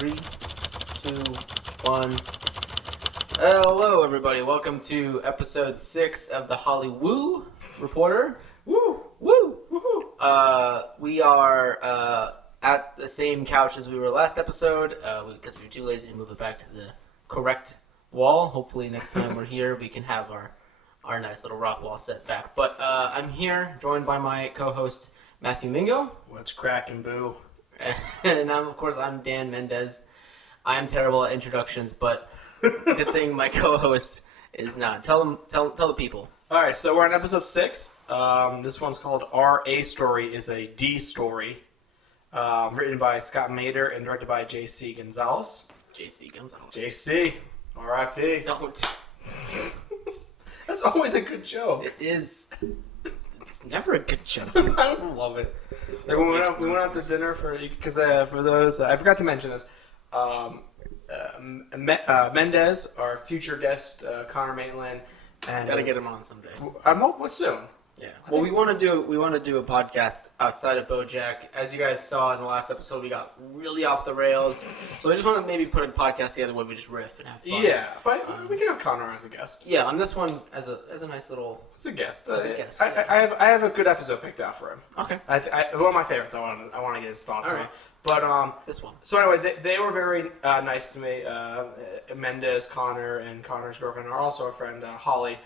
3, 2, 1. Hello, everybody. Welcome to episode 6 of the Hollywoo Reporter. Woo! Woo! Woohoo! We are at the same couch as we were last episode because we were too lazy to move it back to the correct wall. Hopefully, next time we're here, we can have our nice little rock wall set back. But I'm here, joined by my co-host Matthew Mingo. What's cracking, boo? And I'm Dan Mendez. I'm terrible at introductions, but good thing my co-host is not. Tell the people. All right, so we're on episode 6. This one's called Our A Story is a D Story. Written by Scott Mader and directed by J.C. Gonzalez. JC, R.I.P. Don't. That's always a good joke. It is. It's never a good joke. I love it. Like when we went out to dinner for those, I forgot to mention this. Mendez, our future guest, Connor Maitland, and Gotta get him on someday. What's soon? Yeah. Well, we want to do a podcast outside of BoJack. As you guys saw in the last episode, we got really off the rails. So we just want to maybe put a podcast together where we just riff and have fun. Yeah, but we can have Connor as a guest. Yeah, on this one as a nice little. As a guest. I I have a good episode picked out for him. Okay. One of my favorites. I want to get his thoughts All on. right. But this one. So anyway, they were very nice to me. Mendez, Connor, and Connor's girlfriend are also a friend, Holly.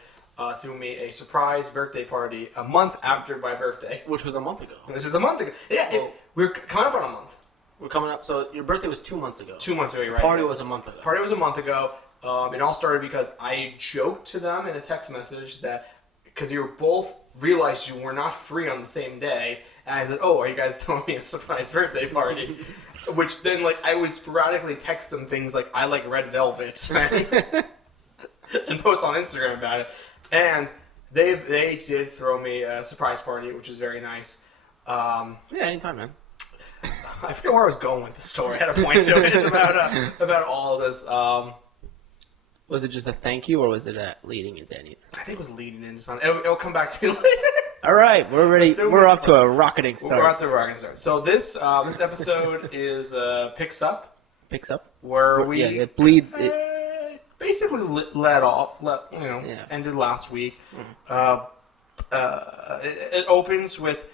Threw me a surprise birthday party a month after my birthday. Which was a month ago. Which is a month ago. Yeah, we're coming up on a month. We're coming up. So your birthday was 2 months ago. 2 months ago, you're right. Party was a month ago. Party was a month ago. It all started because I joked to them in a text message that because you were both realized you were not free on the same day, and I said, "Oh, are you guys throwing me a surprise birthday party?" Which then, like, I would sporadically text them things like, "I like red velvet," and post on Instagram about it. And they did throw me a surprise party, which was very nice. Yeah, anytime, man. I forget where I was going with the story. I had a point to it about all of this. Was it just a thank you, or was it leading into anything? I think it was leading into something. It'll come back to me later. All right, we're ready. We're off to a rocketing start. We're off to a rocketing start. So this episode is picks up where it bleeds. Basically ended last week. It opens with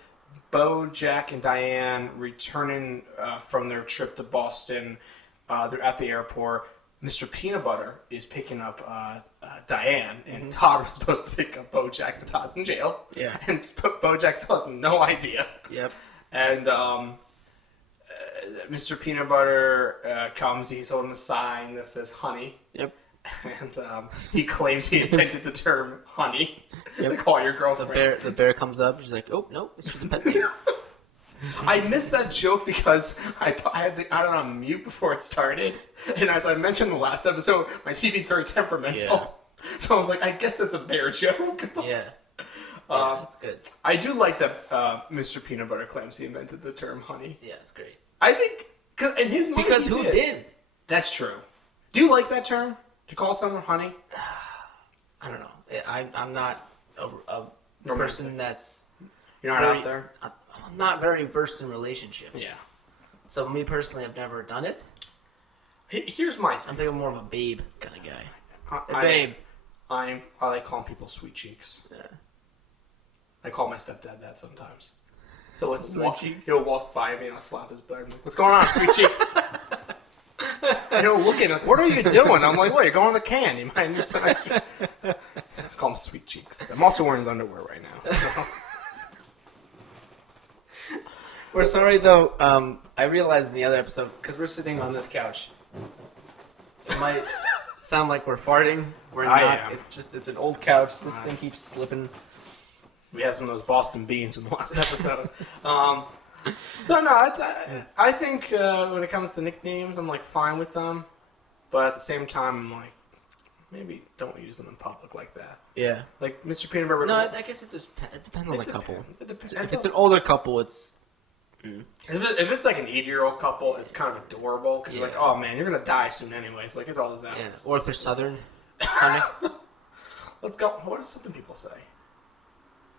BoJack and Diane returning from their trip to Boston. They're at the airport. Mr. Peanut Butter is picking up Diane, and Todd was supposed to pick up BoJack, but Todd's in jail. Yeah. And BoJack still has no idea. Yep. And Mr. Peanut Butter comes. He's holding a sign that says "honey." Yep. And he claims he invented the term "honey" to call your girlfriend. The bear comes up. She's like, "Oh no, it's just a pet name." I missed that joke because I had it on mute before it started, and as I mentioned in the last episode, my TV's very temperamental. Yeah. So I was like, I guess that's a bear joke. Yeah. That's good. I do like that Mr. Peanut Butter claims he invented the term "honey." Yeah, it's great. I think in his mind, because who did? That's true. Do you like that term? To call someone honey? I don't know. I'm not a person that's... You're not out there? I'm not very versed in relationships. Yeah. So me personally, I've never done it. Here's my thing. I think I'm more of a babe kind of guy. Babe. I like calling people sweet cheeks. Yeah. I call my stepdad that sometimes. He'll walk by me and I'll slap his butt. What's going on, sweet cheeks? And he'll look at me like, what are you doing? I'm like, what, you're going on the can. You mind just... Let's call him sweet cheeks. I'm also wearing his underwear right now. So. We're sorry, though. I realized in the other episode, because we're sitting on this couch, it might sound like we're farting. We're not. Am. It's an old couch. This thing keeps slipping. We had some of those Boston beans in the last episode. So no, I think when it comes to nicknames, I'm like fine with them, but at the same time, I'm like, maybe don't use them in public like that. Yeah. Like Mr. Peanut Butter. No, I guess it depends on the couple. It depends. If it's an older couple, it's. If it's like an 8-year-old couple, it's kind of adorable because you're like, oh man, you're gonna die soon anyways. Like it's all this. Yeah. Or if they're Southern, honey. Let's go. What do Southern people say?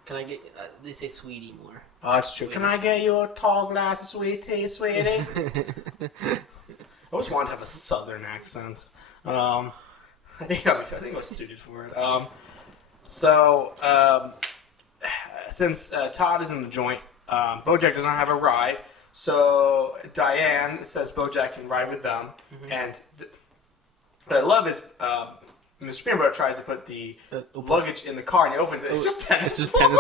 Can I get? They say sweetie more. Oh, that's true. Can I get you a tall glass of sweet tea, sweetie? always wanted to have a Southern accent. I think I was suited for it. Since Todd is in the joint, Bojack does not have a ride. So Diane says Bojack can ride with them, and what I love is Mr. Peanut Butter tried to put the luggage in the car, and he opens it. It's just tennis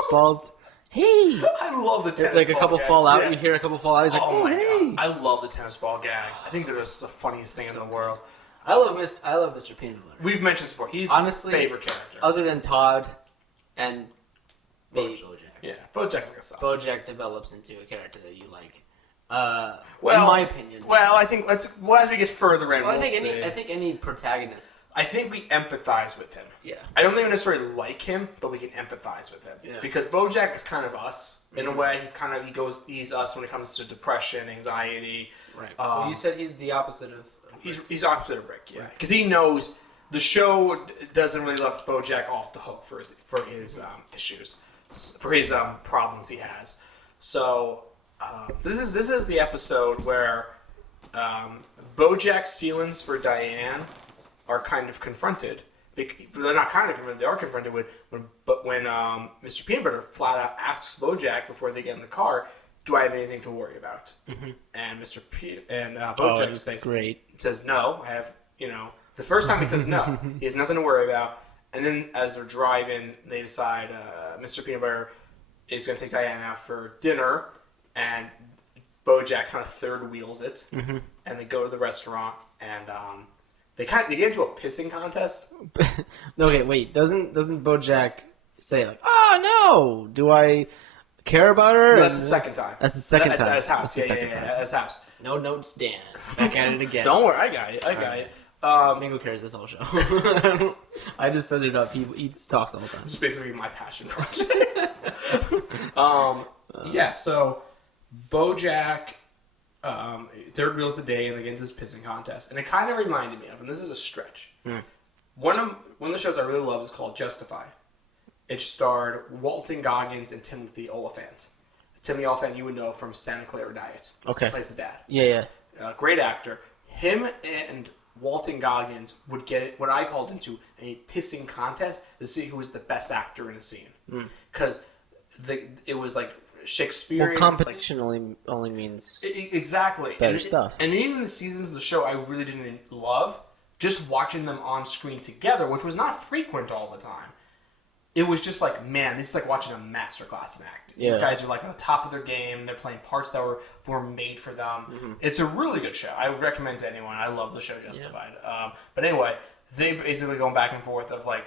balls. Hey! I love the tennis like ball a couple gags. fall out, Yeah. you hear a couple fall out, he's like, Oh my hey! god, I love the tennis ball gags. I think they're just the funniest thing in the world. I love Mr. Peanut Butter. We've mentioned this before. He's honestly my favorite character. Other than Todd and maybe Bojack. Yeah, Bojack's like a son. Bojack develops into a character that you like. Well, in my opinion. Well, I think as we get further in, I think any protagonist. I think we empathize with him. Yeah. I don't think we necessarily like him, but we can empathize with him. Yeah. Because Bojack is kind of us in a way. He's us when it comes to depression, anxiety. Right. Well, you said he's the opposite of he's opposite of Rick. Yeah. Because he knows the show doesn't really let Bojack off the hook for his issues, for his problems he has. So this is the episode where Bojack's feelings for Diane are kind of confronted. They're not kind of confronted. They are confronted when Mr. Peanut Butter flat out asks Bojack before they get in the car, "Do I have anything to worry about?" Mm-hmm. And Bojack says, "No, I have." The first time he says no, he has nothing to worry about. And then as they're driving, they decide Mr. Peanut Butter is going to take Diane out for dinner, and Bojack kind of third wheels it, and they go to the restaurant, and they get into a pissing contest. Okay, wait. Doesn't Bojack say like, "Oh no, do I care about her?" No, that's the second time. That's the second time. At his house. That's At his house. No notes, Dan. Back at it again. Don't worry, I got it. Mingo cares this whole show. I just set it up. He talks all the time. It's basically my passion project. So Bojack third wheels the day, and they get into this pissing contest, and it kind of reminded me of, and this is a stretch. One of the shows I really love is called Justified. It starred Walton Goggins and Timothy Oliphant. Timothy Oliphant you would know from Santa Clara Diet. Okay. He plays the dad. Yeah. Great actor. Him and Walton Goggins would get it, what I called into a pissing contest to see who was the best actor in a scene. Because it was like Shakespearean. Well, competition only means exactly better stuff. And even the seasons of the show I really didn't love. Just watching them on screen together, which was not frequent all the time. It was just like, man, this is like watching a masterclass in acting. Yeah. These guys are like on the top of their game. They're playing parts that were made for them. It's a really good show. I would recommend to anyone. I love the show Justified. Yeah. But anyway, they basically going back and forth of like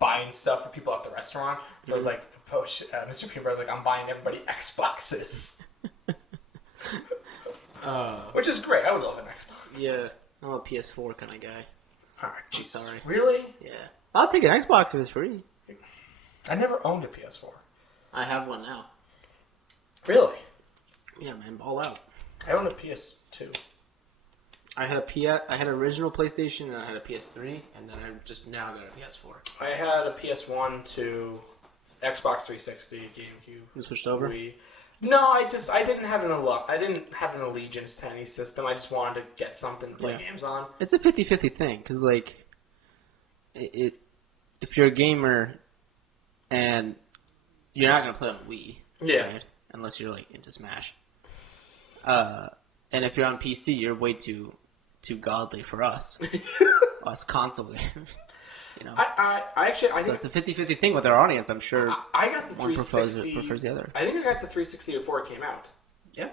buying stuff for people at the restaurant. So it was like, Mr. Peanut Butter's like, I'm buying everybody Xboxes. Which is great. I would love an Xbox. Yeah. I'm a PS4 kind of guy. All right, geez. Sorry. Really? Yeah. I'll take an Xbox if it's free. I never owned a PS4. I have one now. Really? Yeah, man, ball out. I own a PS2. I had an original PlayStation, and I had a PS3, and then I just now got a PS4. I had a PS1 to Xbox 360, GameCube. You switched over? Wii. No, I didn't have an allegiance to any system. I just wanted to get something to play games on. It's a 50-50 thing, because like, if you're a gamer and you're not gonna play on Wii, right? Unless you're like into Smash. And if you're on PC, you're way too godly for us, us console gamers. So it's a 50-50 thing with our audience. I'm sure. I got the 360. One prefers the other. I think I got the 360 before it came out. Yeah.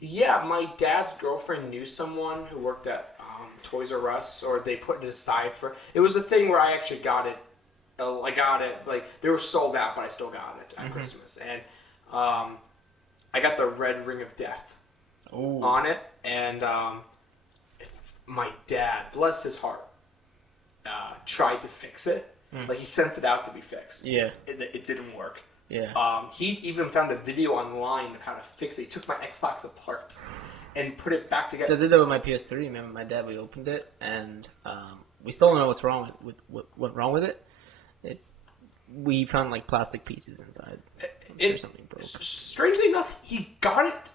Yeah, my dad's girlfriend knew someone who worked at Toys R Us, or they put it aside for. It was a thing where I actually got it. I got it like they were sold out, but I still got it at Christmas, and I got the Red Ring of Death on it, and my dad, bless his heart, tried to fix it. Like he sent it out to be fixed. Yeah, it didn't work. Yeah. He even found a video online of how to fix it. He took my Xbox apart and put it back together. So I did that with my PS3. Remember, my dad, we opened it, and we still don't know what's wrong with what went wrong with it. we found like plastic pieces inside. Or something broke. Strangely enough, he got it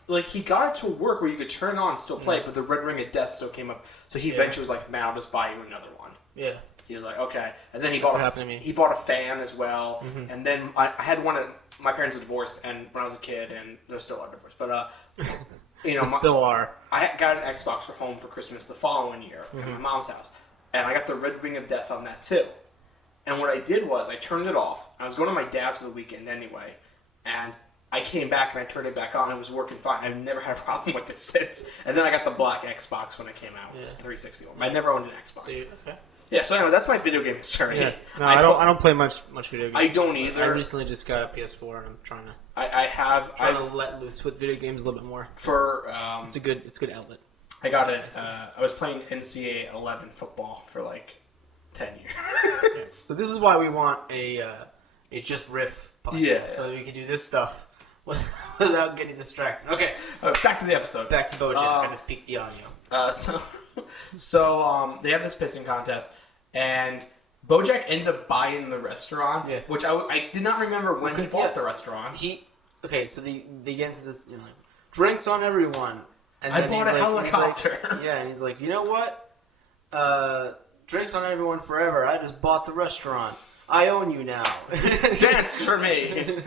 to work where you could turn it on and still play, but the red ring of death still came up. So he eventually was like, "Man, I'll just buy you another one." Yeah. He was like, "Okay," and then he bought a fan as well, and then I had one. My parents are divorced, and when I was a kid, and they still are divorced, but still are. I got an Xbox for home for Christmas the following year at my mom's house, and I got the red ring of death on that too. And what I did was I turned it off. I was going to my dad's for the weekend anyway, and I came back and I turned it back on. It was working fine. I've never had a problem with it since. And then I got the black Xbox when it came out. It was 360 one. I never owned an Xbox. Okay. Yeah, so anyway, that's my video game history. Yeah. No, I don't play much video games. I don't either. I recently just got a PS4 and I'm trying to. I'm trying to let loose with video games a little bit more. It's a good outlet. I got it. I was playing NCAA 11 football for like 10 years. So this is why we want a just riff podcast, so that we can do this stuff without getting distracted. Okay, back to the episode. Back to Bojack. I just peaked the audio. So they have this pissing contest, and Bojack ends up buying the restaurant, which I did not remember when he bought the restaurant. So they get into this, like, drinks on everyone. And I bought a helicopter. And he's like, you know what? Drinks on everyone forever. I just bought the restaurant. I own you now. Dance for me.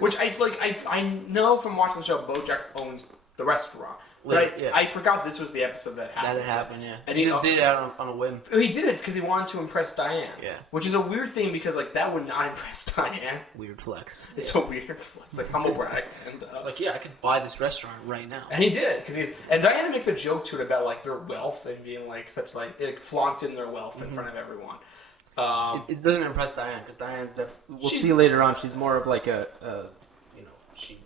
Which I know from watching the show, Bojack owns the restaurant. But I forgot this was the episode that happened. That happened, yeah. And he just did it out on a whim. He did it because he wanted to impress Diane. Yeah. Which is a weird thing because that would not impress Diane. Weird flex. It's a weird flex. Like humble brag. And, it's like, I could buy this restaurant right now. And he did and Diana makes a joke to it about their wealth and being flaunting their wealth in front of everyone. It doesn't impress Diane because Diane's we'll see later on. She's more of like she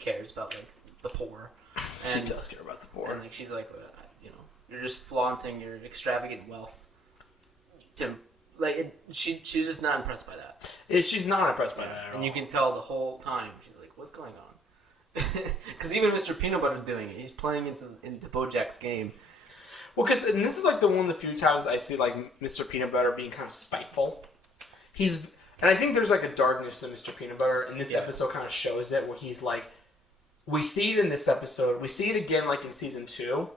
cares about the poor. She does care about the poor. And she's like, you're just flaunting your extravagant wealth. She's just not impressed by that. She's not impressed by that at all. And you can tell the whole time. She's like, what's going on? Because even Mr. Peanut Butter's doing it. He's playing into Bojack's game. Well, and this is one of the few times I see Mr. Peanut Butter being kind of spiteful. And I think there's a darkness to Mr. Peanut Butter, and this episode kind of shows it, where he's like, we see it in this episode, we see it again in season 2,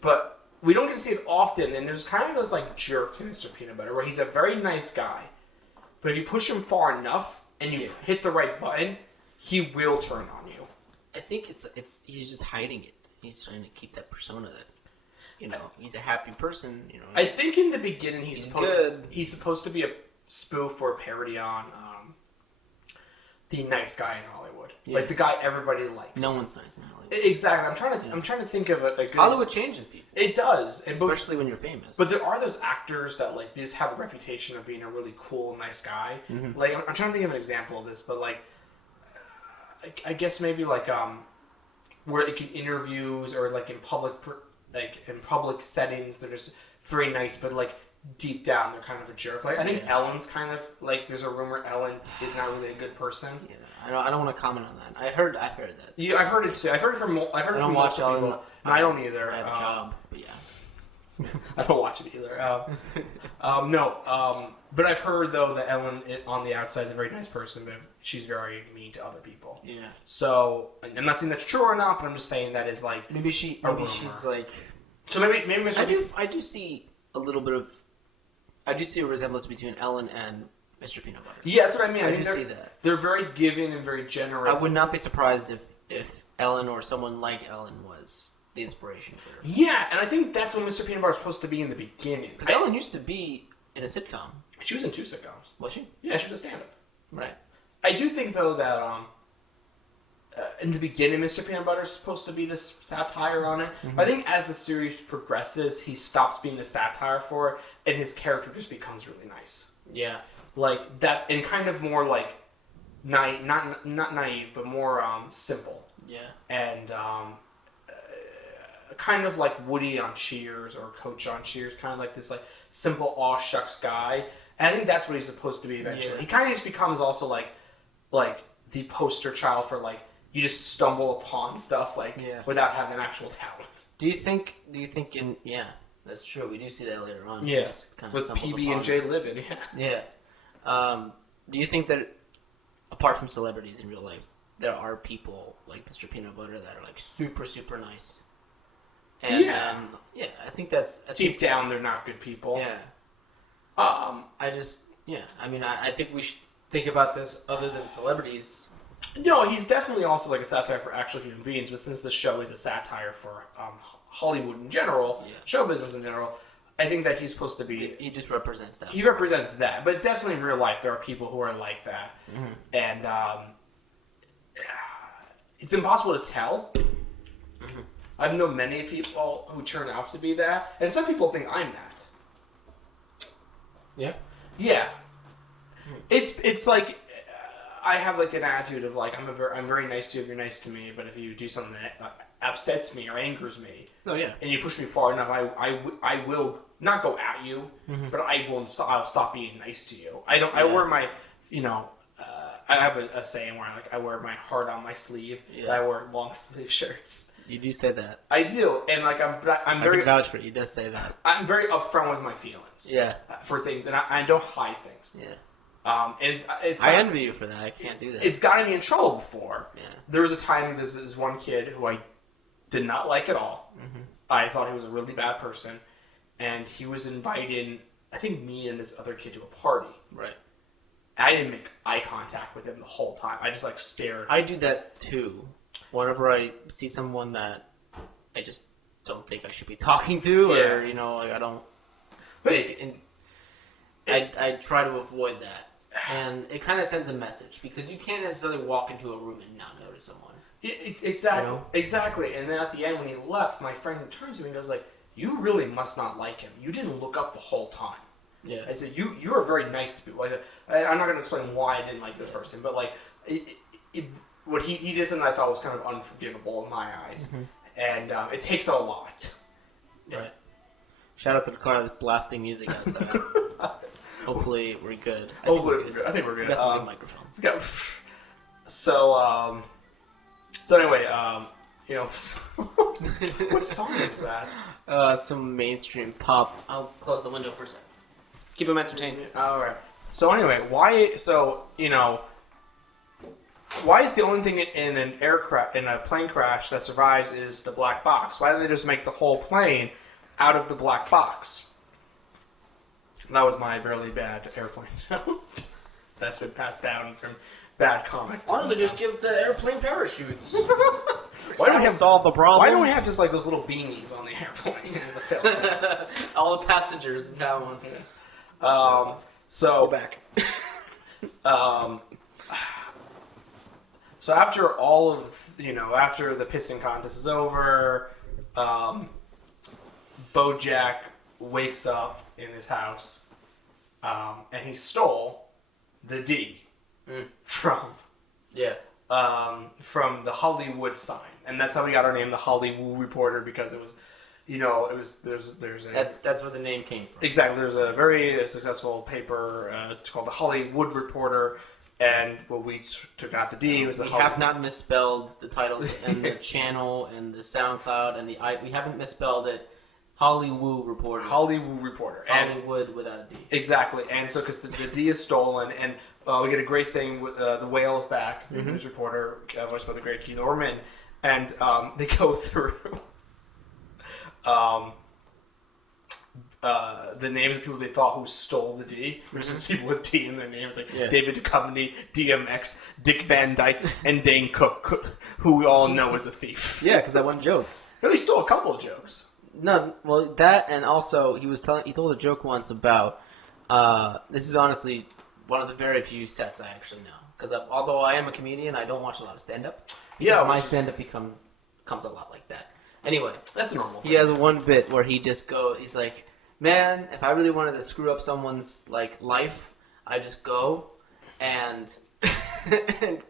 but we don't get to see it often, and there's kind of this jerk to Mr. Peanut Butter, where he's a very nice guy, but if you push him far enough and you hit the right button, he will turn on you. I think he's just hiding it. He's trying to keep that persona that he's a happy person. I think in the beginning he's supposed to be a spoof or a parody on the nice guy in Hollywood, the guy everybody likes. No one's nice in Hollywood. Exactly. I'm trying to think of a good. Hollywood changes people. It does, especially when you're famous. But there are those actors that they just have a reputation of being a really cool, nice guy. I'm trying to think of an example of this, but I guess maybe where in interviews or in public settings they're just very nice, but deep down they're kind of a jerk. I think Ellen's kind of there's a rumor Ellen is not really a good person. Yeah, I don't want to comment on that. I heard that. Yeah, I've heard it too. I've heard it from watch Ellen. No, I don't either. I have a job, but I don't watch it either. But I've heard though that Ellen on the outside is a very nice person, but she's very mean to other people. Yeah. So I'm not saying that's true or not, but I'm just saying that is maybe she's So maybe I do see a little bit of. I do see a resemblance between Ellen and Mr. Peanut Butter. Yeah, that's what I mean. I do see that. They're very giving and very generous. I would not be surprised if Ellen or someone like Ellen was the inspiration for her. Yeah, and I think that's what Mr. Peanut Butter was supposed to be in the beginning. Because Ellen used to be in a sitcom. She was in 2 sitcoms. Was she? Yeah, she was a stand-up. Right. I do think, though, that in the beginning, Mr. Peanut Butter is supposed to be this satire on it. I think as the series progresses, he stops being a satire for it, and his character just becomes really nice. Yeah. That, and kind of more not naive, but more simple. Yeah. And kind of like Woody on Cheers or Coach on Cheers, kind of this simple aw shucks guy. And I think that's what he's supposed to be eventually. Yeah. He kind of just becomes also the poster child for you just stumble upon stuff without having an actual talent. Do you think that's true. We do see that later on. Yeah. With PB and J living. Yeah. Do you think that, apart from celebrities in real life, there are people like Mr. Peanut Butter that are like super, super nice? And, Yeah. I think that's... Deep down, they're not good people. Yeah. I think we should think about this other than celebrities. No, he's definitely also like a satire for actual human beings, but since the show is a satire for Hollywood in general, show business in general, I think that he's supposed to be... He just represents that. He represents that, but definitely in real life there are people who are like that. Mm-hmm. And it's impossible to tell. Mm-hmm. I've known many people who turn out to be that, and some people think I'm that. Yeah? Yeah. It's like... I have like an attitude of like I'm very nice to you if you're nice to me, but if you do something that upsets me or angers me, and you push me far enough, I will not go at you, but I'll stop being nice to you. I wear my, I have a saying where I wear my heart on my sleeve. Yeah. I wear long sleeve shirts. You do say that. I do, and like I'm very... I can vouch for it. You does say that. I'm very upfront with my feelings. Yeah. For things, and I don't hide things. Yeah. And it's... I envy you for that. I can't do that. It's gotten me in trouble before. Yeah. There was a time this is one kid who I did not like at all. Mm-hmm. I thought he was a really bad person, and he was inviting, I think, me and this other kid to a party. Right. I didn't make eye contact with him the whole time. I just like stared. I do that too. Whenever I see someone that I just don't think I should be talking to, or I don't. I try to avoid that. And it kind of sends a message, because you can't necessarily walk into a room and not notice someone. Exactly. Exactly. And then at the end, when he left, my friend turns to me and goes like, "You really must not like him. You didn't look up the whole time." Yeah. I said, "You are very nice to people." Like, I'm not going to explain why I didn't like this person, but like, what he did something I thought was kind of unforgivable in my eyes, and it takes a lot. Right. Shout out to the car that's blasting music outside. Hopefully we're good. I think we're good. We got some good microphone. Yeah. So anyway, what song is that? Some mainstream pop. I'll close the window for a second. Keep them entertained. All right. So anyway, why is the only thing in a plane crash that survives is the black box? Why don't they just make the whole plane out of the black box? That was my really bad airplane joke. That's been passed down from bad comic. Why don't they just give the airplane parachutes? Why don't we have solve the problem? Why don't we have just like those little beanies on the airplane as a fail-safe? All the passengers have one. So go back. So after all of after the pissing contest is over, BoJack wakes up in his house, and he stole the D from the Hollywood sign, and that's how we got our name, the Hollywoo reporter, because it was, there's a that's where the name came from. Exactly. There's a very successful paper it's called the Hollywood Reporter, and what we took out the D was the. We have not misspelled the titles and the channel and the SoundCloud and we haven't misspelled it. Hollywoo Reporter. Hollywoo Reporter. Hollywood without a D. Exactly. And so, because the D is stolen, and we get a great thing with the whale is back, the news reporter, voiced by the great Keith Orman, and they go through the names of people they thought who stole the D, versus people with D in their names, like David Duchovny, DMX, Dick Van Dyke, and Dane Cook, who we all know is a thief. Yeah, because that one joke. No, he stole a couple of jokes. No, well, that, and also he told a joke once about, this is honestly one of the very few sets I actually know. Because although I am a comedian, I don't watch a lot of stand-up. Yeah. My stand-up comes a lot like that. Anyway. That's normal. He has one bit where he's like, man, if I really wanted to screw up someone's, life, I just go and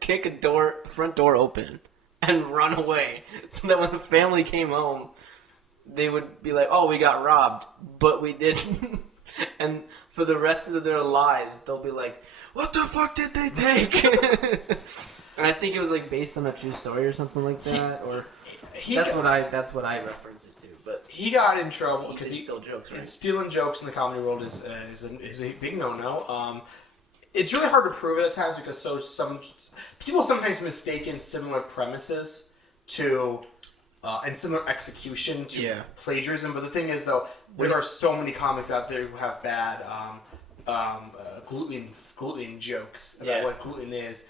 kick a front door open and run away. So that when the family came home, they would be like, oh, we got robbed, but we didn't. And for the rest of their lives, they'll be like, what the fuck did they take? And I think it was based on a true story or something like that. That's what I reference it to. But he got in trouble because he stole jokes, right? Stealing jokes in the comedy world is a big no-no. it's really hard to prove it at times because some people sometimes mistaken similar premises to and similar execution to plagiarism. But the thing is, though, there are so many comics out there who have bad gluten jokes about what gluten is.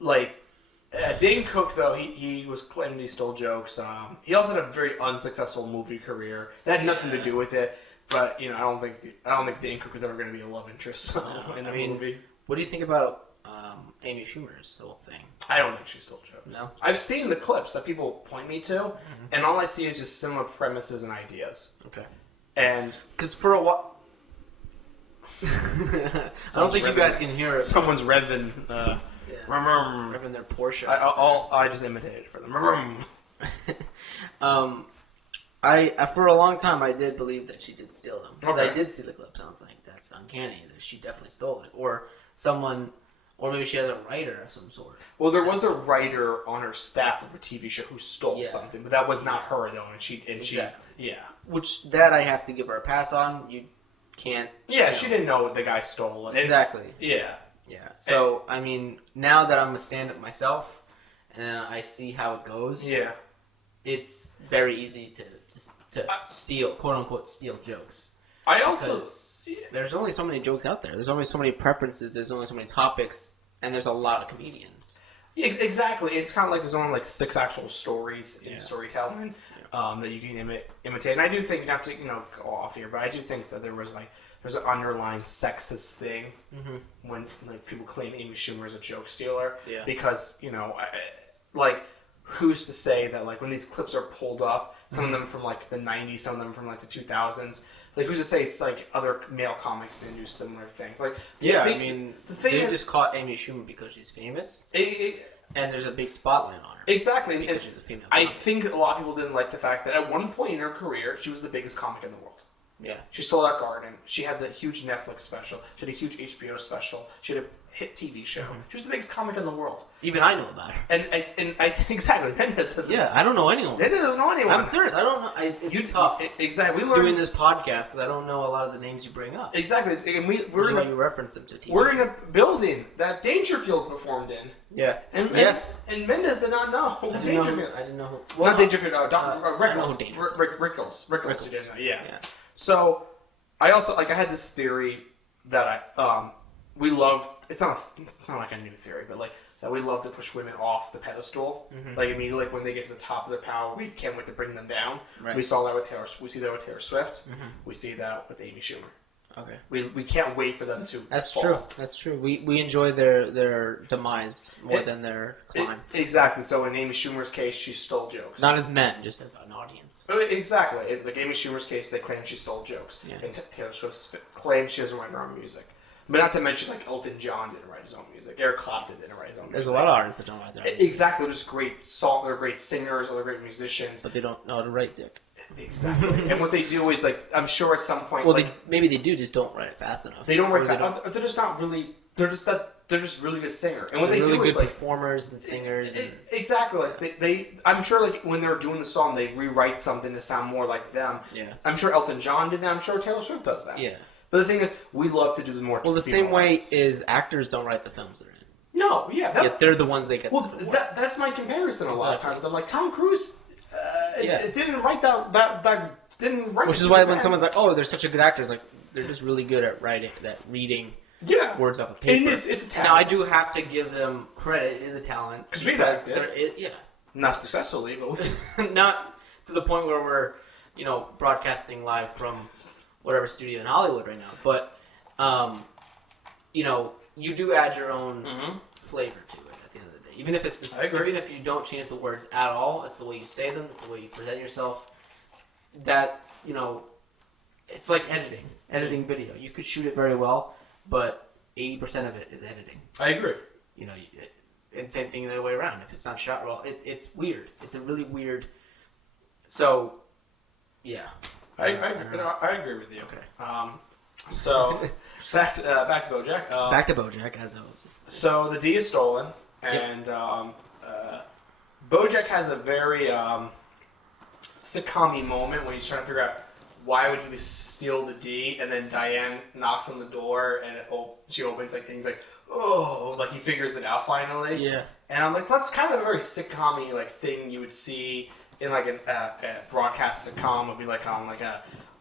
Like Dane Cook, though, he was claiming he stole jokes. He also had a very unsuccessful movie career that had nothing to do with it. But I don't think Dane Cook is ever going to be a love interest in a movie. What do you think about Amy Schumer's whole thing? I don't think she stole jokes. No, I've seen the clips that people point me to, and all I see is just similar premises and ideas. Okay, and because for a while, I don't think you guys can hear it. Someone's revving. Revving their Porsche. I just imitated it for them. I for a long time I did believe that she did steal them because Okay. I did see the clips. I was like, that's uncanny. That she definitely stole it, or someone, or maybe she has a writer of some sort. Well, there was a writer on her staff of a TV show who stole something, but that was not her though, and she Which that I have to give her a pass on. You can't. Yeah, she didn't know the guy stole it. Exactly. Yeah. So I mean, now that I'm a stand-up myself, and I see how it goes. Yeah. It's very easy to steal, quote unquote, steal jokes. I also there's only so many jokes out there. There's only so many preferences. There's only so many topics, and there's a lot of comedians. Yeah, exactly. It's kind of like there's only like 6 actual stories in storytelling that you can imitate. And I do think, not to go off here, but I do think that there's an underlying sexist thing when like people claim Amy Schumer is a joke stealer because who's to say that like when these clips are pulled up, some of them from like the 90s, some of them from like the 2000s, like who's to say like other male comics didn't do similar things? Like I mean, they just caught Amy Schumer because she's famous, and there's a big spotlight on her. Exactly, because she's a female. I think a lot of people didn't like the fact that at one point in her career, she was the biggest comic in the world. Yeah, she sold out Garden. She had the huge Netflix special. She had a huge HBO special. She had a hit TV show. She was the biggest comic in the world. Even I know about her. And I think exactly. Mendez doesn't. Yeah, I don't know anyone. Mendez doesn't know anyone. I'm serious. I don't know. It's tough. Exactly. We learned doing this podcast because I don't know a lot of the names you bring up. Exactly. And you reference them to TV We're in shows. a building that Dangerfield performed in. Yeah. And Mendez did not know who Dangerfield. I didn't know who. Well, not Dangerfield. Rickles. Rickles. Rickles. Yeah. So I also I had this theory that we love. It's not like a new theory, but like that we love to push women off the pedestal. Like immediately, like when they get to the top of their power, we can't wait to bring them down. Right. We saw that with Taylor. We see that with Taylor Swift. We see that with Amy Schumer. Okay. We can't wait for them to. That's fall. true. That's true. We enjoy their demise more than their climb. Exactly. So in Amy Schumer's case, she stole jokes. Not as men, just as an audience. Exactly. Like Amy Schumer's case, they claim she stole jokes. Yeah. And Taylor Swift claims she doesn't write her own music. But not to mention, like Elton John didn't write his own music. Eric Clapton didn't write his own music. There's a lot of artists that don't write their own music. Exactly. They're just great they're great singers, or they're great musicians. But they don't know how to write dick. Exactly. And what they do is, like, I'm sure at some point... Well, maybe they do, just don't write it fast enough. They don't write fast. They're just not really... They're just really good singers. And what they're they really do good is, like... performers and singers. Exactly. Like, they... I'm sure, like, when they're doing the song, they rewrite something to sound more like them. Yeah. I'm sure Elton John did that. I'm sure Taylor Swift does that. Yeah. But the thing is, we love to do the more... Well, the same way is actors don't write the films they're in. No, yeah. Yet they're the ones that get the awards. That's my comparison a lot of times. I'm like, Tom Cruise... It didn't write that didn't write. Which is why when someone's like, "Oh, they're such a good actor," it's like they're just really good at reading words off of paper. And it's a talent. Now I do have to give them credit; it is a talent because we've acted. Not successfully, but not to the point where we're broadcasting live from whatever studio in Hollywood right now. But you do add your own flavor to it at the end of the day. Even if it's even if you don't change the words at all, it's the way you say them, it's the way you present yourself. That it's like editing video. You could shoot it very well, but 80% of it is editing. I agree. And same thing the other way around. If it's not shot well, it's weird. It's a really weird. So, yeah. I agree with you. Okay. So back to BoJack. Back to BoJack as always. So the D is stolen, and BoJack has a very sitcom-y moment when he's trying to figure out why would he steal the D? And then Diane knocks on the door, and she opens, like, and he's like, oh, like he figures it out finally. Yeah. And I'm like, that's kind of a very sitcom-y like thing you would see in like a broadcast sitcom. Would be like on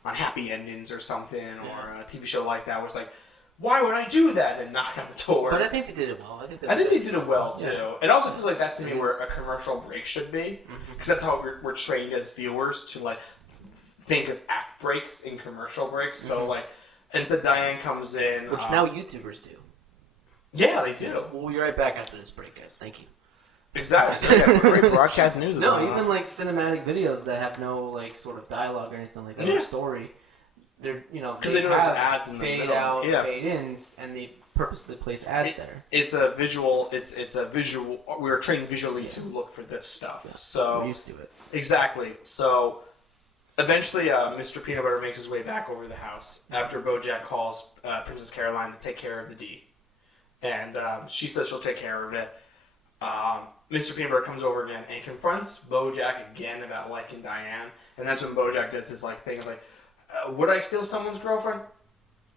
on Happy Endings or something, or a TV show like that, where it's like, why would I do that? And knock on the door. But I think they did it well. I think they did it well too. Yeah. It also feels like that to me where a commercial break should be, because that's how we're trained as viewers to like think of act breaks in commercial breaks. So like, instead Diane comes in, which now YouTubers do. Yeah, they do. We'll be right back after this break, guys. Thank you. Exactly. Yeah, great broadcast news. No, even like cinematic videos that have no like sort of dialogue or anything like that, or story. They're because they know there's ads in the fade middle. out, fade ins, and they purposely place ads there. It's a visual. It's a visual. We were trained visually to look for this stuff, so we're used to it. Exactly. So eventually, Mr. Peanut Butter makes his way back over to the house after BoJack calls Princess Caroline to take care of the D, and she says she'll take care of it. Mr. Peanut Butter comes over again and confronts BoJack again about liking Diane, and that's when BoJack does his like thing of like, would I steal someone's girlfriend?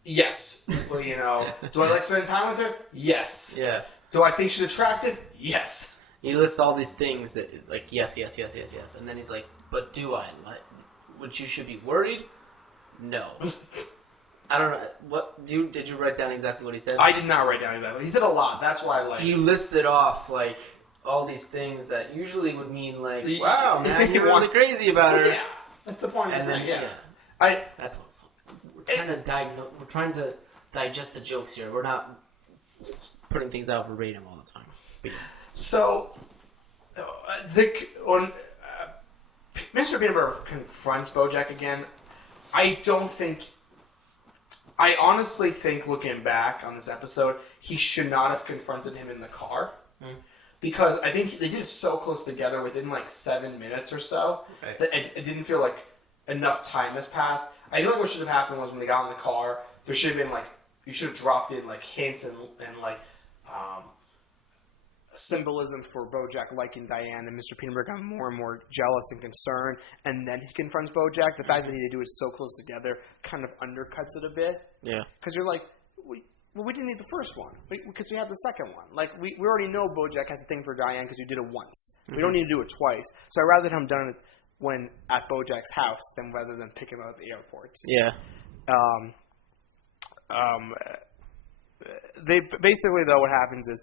Yes. Well, do I like spending time with her? Yes. Yeah. Do I think she's attractive? Yes. He lists all these things that like yes, and then he's like, but do I like? Which you should be worried? No. I don't know. What did you write down exactly what he said? I did not write down exactly. He said a lot. That's why I like. He listed off like all these things that usually would mean like, wow, man, you're really crazy about her. Yeah, that's the point of the thing. Yeah. That's what we're trying to digest the jokes here. We're not putting things out verbatim all the time. So, when Mr. Peanut Butter confronts BoJack again, I honestly think, looking back on this episode, he should not have confronted him in the car. Because I think they did it so close together within like 7 minutes or so that it didn't feel like enough time has passed. I feel like what should have happened was when they got in the car, there should have been like, you should have dropped in like hints and like symbolism for BoJack liking Diane, and Mr. Peanut Butter got more and more jealous and concerned, and then he confronts BoJack. The fact that they do it so close together kind of undercuts it a bit. Yeah. Because you're like, we didn't need the first one because we had the second one. Like we already know BoJack has a thing for Diane because you did it once. We don't need to do it twice. So I'd rather him done it when at BoJack's house than rather than pick him up at the airport. Yeah. They basically though what happens is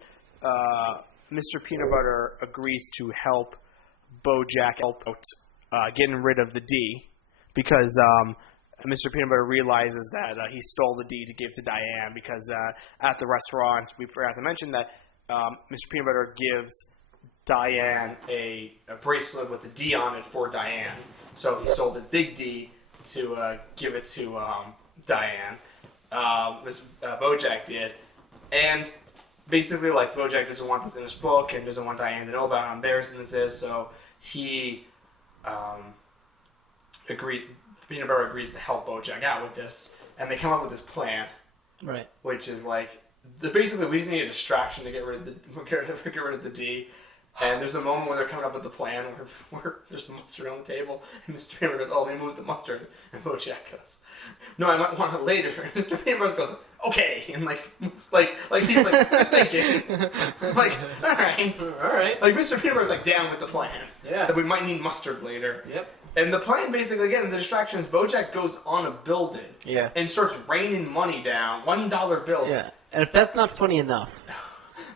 Mr. Peanut Butter agrees to help BoJack out getting rid of the D because Mr. Peanut Butter realizes that he stole the D to give to Diane because at the restaurant, we forgot to mention that Mr. Peanut Butter gives Diane a bracelet with the D on it for Diane. So he stole the big D to give it to Diane. BoJack did. And basically, like, BoJack doesn't want this in his book and doesn't want Diane to know about how embarrassing this is, so he Peanut Butter agrees to help BoJack out with this, and they come up with this plan, right? Which is like, basically, we just need a distraction to get rid of the D. And there's a moment where they're coming up with the plan where there's mustard on the table, and Mr. Peanut Butter goes, "Oh, let me move the mustard," and BoJack goes, "No, I might want it later." And Mr. Peanut Butter goes, "Okay," and like he's like thinking, like, all right. Like Mr. Peanut Butter's like down with the plan, that we might need mustard later. Yep. And the plan basically, again, the distraction is BoJack goes on a building, and starts raining money down, $1 bills. Yeah. And if that's not funny enough.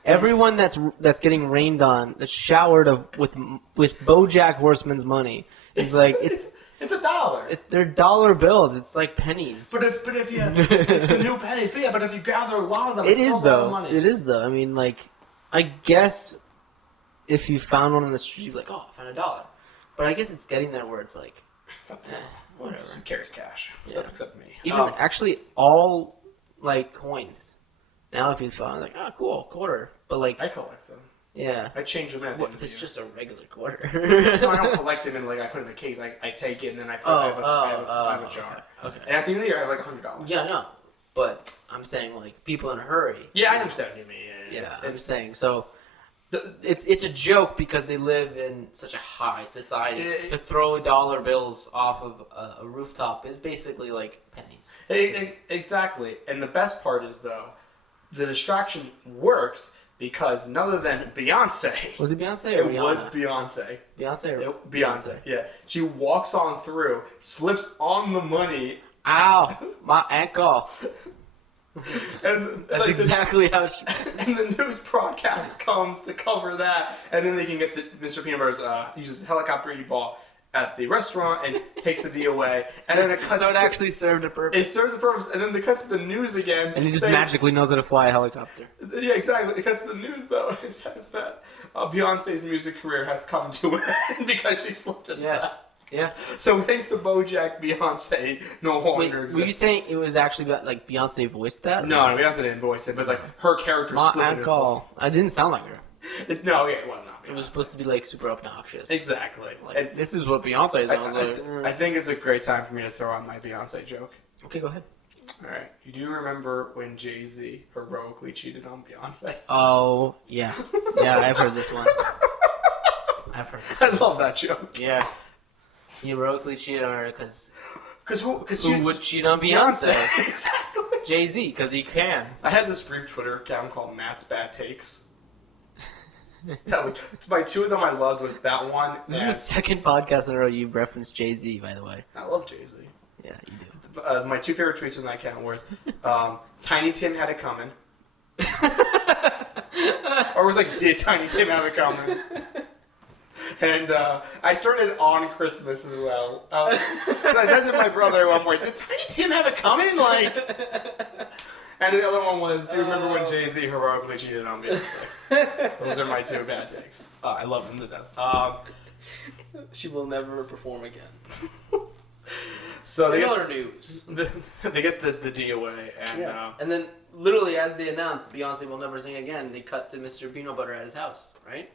Everyone that's getting rained on, that's showered with BoJack Horseman's money, is like it's $1. They're dollar bills. It's like pennies. But if you it's the new pennies. But if you gather a lot of them, it's still a lot of money. It is though. I mean, like, I guess if you found one on the street, you'd be like, oh, I found $1. But I guess it's getting there where it's like, whatever. Who cares cash? Except me. Even actually all like coins. Now if you found like, oh, cool, quarter. But like, I collect them. Yeah. I change them in. What if it's just a regular quarter? No, I don't collect them and like I put it in a case. I take it and then I have a jar. Okay. And at the end of the year, I have like $100. Yeah, no. But I'm saying like people in a hurry. Yeah, I understand what you mean. Yeah, I'm saying so. It's a joke because they live in such a high society. To throw dollar bills off of a rooftop is basically like pennies. Exactly. And the best part is, though, the distraction works because none other than Beyonce. Was it Beyonce or Rihanna? It was Beyonce. Beyonce or Beyonce, yeah. She walks on through, slips on the money. Ow! My ankle. And That's exactly how she... And the news broadcast comes to cover that, and then they can get Mr. Peanut Butter's uses helicopter e-ball at the restaurant and takes the D away, and then it cuts. So it actually served a purpose. It serves a purpose, and then it cuts to the news again. And he just magically knows how to fly a helicopter. Yeah, exactly. It cuts to the news though. It says that Beyonce's music career has come to an end because she slipped in that. Yeah. So thanks to BoJack, Beyonce no longer exists. Were you saying it was actually like Beyonce voiced that? No, Beyonce didn't voice it, but like her character slipped in. I didn't sound like her. No, yeah, well, not Beyonce. It was supposed to be like super obnoxious. Exactly. Like, this is what Beyonce sounds like. I think it's a great time for me to throw out my Beyonce joke. Okay, go ahead. All right. You do remember when Jay-Z heroically cheated on Beyonce? Oh, yeah. Yeah, I've heard this one. I love that joke. Yeah. He heroically cheated on her because who would cheat on Beyonce? Exactly. Jay-Z, because he can. I had this brief Twitter account called Matt's Bad Takes. That was my two of them I loved was that one. This is the second podcast in a row you've referenced Jay-Z, by the way. I love Jay-Z. Yeah, you do. My two favorite tweets from that account was Tiny Tim had it coming. Or it was like, did Tiny Tim have it coming? And I started on Christmas as well. I said to my brother at one point, did Tiny Tim have it coming? Like, and the other one was, do you remember when Jay-Z heroically cheated on Beyonce? Those are my two bad takes. I love him to death. She will never perform again. So in other news, they get the D away, and and then literally as they announced Beyonce will never sing again, they cut to Mr. Peanut Butter at his house, right?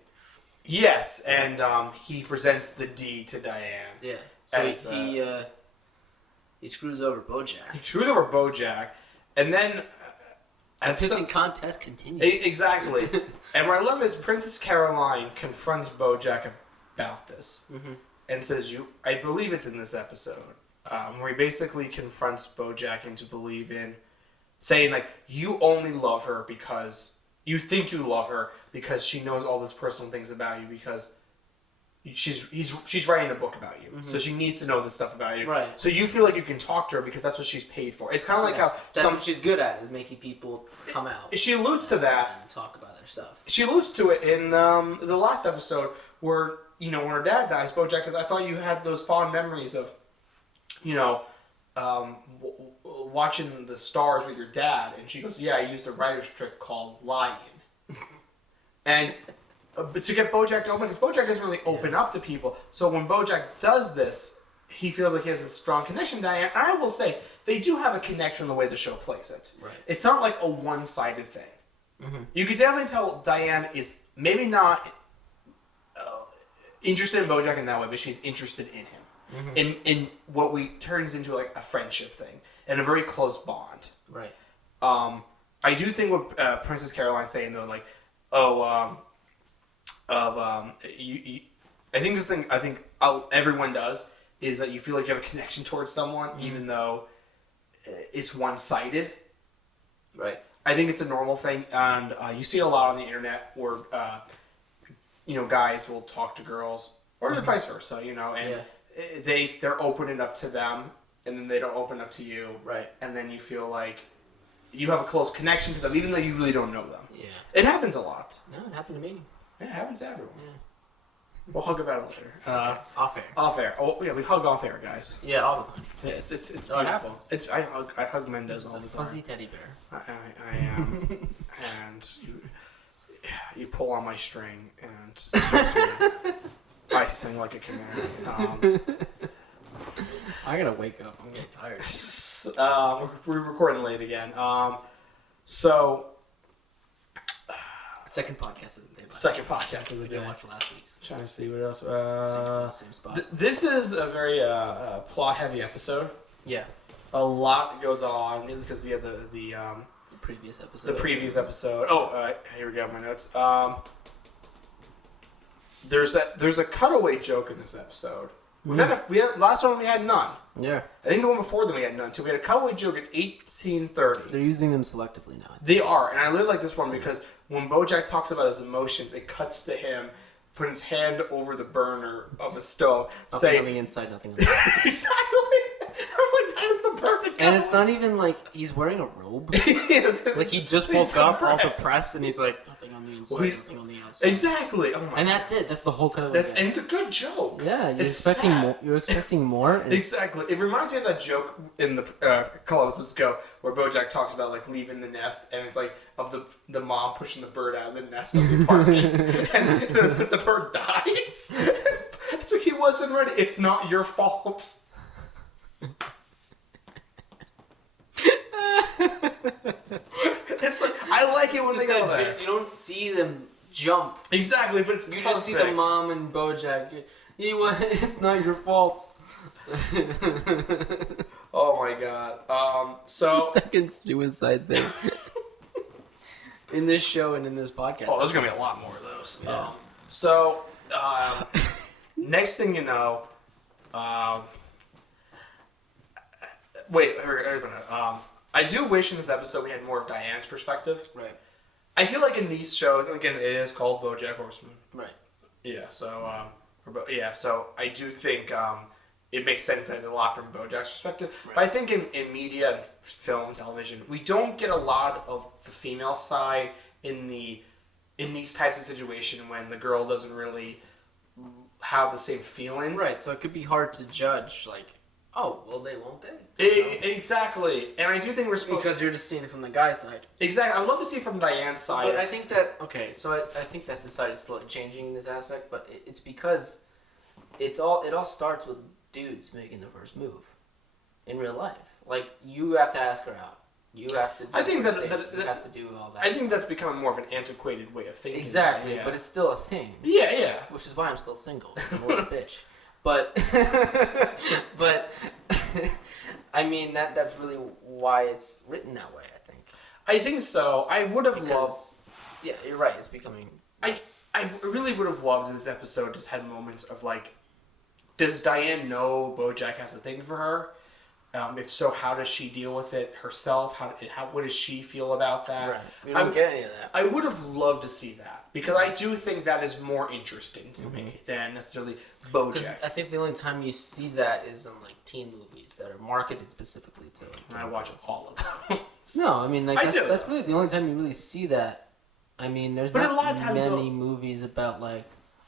Yes, and he presents the D to Diane. Yeah. So he screws over BoJack. He screws over BoJack, and then the pissing contest continues. Exactly. And what I love is Princess Caroline confronts BoJack about this, and says, I believe it's in this episode, where he basically confronts BoJack into saying like, you only love her because you think you love her because she knows all these personal things about you because she's writing a book about you, so she needs to know this stuff about you. Right. So you feel like you can talk to her because that's what she's paid for. It's kind of like how that's what she's good at, is making people come out. She alludes to that and talk about their stuff. She alludes to it in the last episode where when her dad dies, BoJack says, "I thought you had those fond memories of, watching the stars with your dad," and she goes, "Yeah, I used a writer's trick called lying." And but to get BoJack to open, because BoJack doesn't really open up to people, so when BoJack does this, he feels like he has this strong connection to Diane. And I will say, they do have a connection in the way the show plays it. Right. It's not like a one-sided thing. You could definitely tell Diane is maybe not interested in BoJack in that way, but she's interested in him. In what turns into like a friendship thing and a very close bond. Right. I do think what Princess Caroline's saying though, like, I think everyone does is that you feel like you have a connection towards someone, even though it's one-sided. Right. I think it's a normal thing, and you see a lot on the internet where guys will talk to girls, or vice versa, and they're opening up to them, and then they don't open up to you, right? And then you feel like you have a close connection to them, even though you really don't know them. Yeah, it happens a lot. No, it happened to me. Yeah, it happens to everyone. Yeah. We'll hug about it later. Off air. Off air. Oh yeah, we hug off air, guys. Yeah, all the time. Yeah, it's beautiful. It happens. I hug Mendez all the time. Fuzzy teddy bear. I am, and you pull on my string, and I sing like a canary. I gotta wake up. I'm getting tired. We're recording late again. So. Second podcast of the day. Second podcast of the day. I watched last week's. Trying to see what else. Same spot. This is a very plot-heavy episode. Yeah. A lot goes on because you have the previous episode. The previous episode. Here we go. My notes. there's a cutaway joke in this episode. We had last one we had none. Yeah. I think the one before them we had none too. We had a cutaway joke at 18:30. They're using them selectively now. They are, and I really like this one because when BoJack talks about his emotions, it cuts to him putting his hand over the burner of the stove, Nothing on the inside, nothing on the outside. Exactly. I'm like, that is the perfect. And it's not even like he's wearing a robe. Like he just woke up all depressed, and he's like, nothing on the inside, nothing on the outside. Exactly. Oh my and that's it. That's the whole kind of. And it's a good joke. Yeah, you're It's expecting sad. more. You're expecting more. Exactly. It reminds me of that joke in the couple episodes ago where BoJack talks about like leaving the nest, and it's like of the mom pushing the bird out of the nest of the apartment, and the bird dies. It's like he wasn't ready. It's not your fault. It's like I like it when they go there. You don't see them jump. Exactly, but it's You just see the mom and BoJack. It's not your fault. Oh my god. So It's the second suicide thing in this show and in this podcast. oh, there's gonna be a lot more of those. Yeah. Next thing you know, wait, I do wish in this episode we had more of Diane's perspective. Right. I feel like in these shows, and again, it is called BoJack Horseman. Right. Yeah. So I do think it makes sense that it's a lot from BoJack's perspective. Right. But I think in media, and film, television, we don't get a lot of the female side in these types of situations when the girl doesn't really have the same feelings. Right. So it could be hard to judge. Like, oh, well, they won't date. Exactly. And I do think we're supposed Because you're just seeing it from the guy's side. Exactly. I'd love to see it from Diane's side. But I think that I think that society is slowly changing in this aspect. But it's because it all starts with dudes making the first move in real life. Like you have to ask her out. You have to. I think you that have to do all that. I think that's becoming more of an antiquated way of thinking. Exactly, Yeah. but it's still a thing. Yeah. Which is why I'm still single. I'm a little bitch. But I mean that's really why it's written that way. I think so. I would have loved. Yeah, you're right. It's becoming. I really would have loved if this episode just had moments of like, does Diane know BoJack has a thing for her? If so, how does she deal with it herself? What does she feel about that? Right. We don't get any of that. I would have loved to see that because I do think that is more interesting to me than necessarily BoJack. Because I think the only time you see that is in like teen movies that are marketed specifically to. Like, And I watch all of them. No, I mean like I that's really the only time you really see that. I mean, there's not a lot of times, many movies about like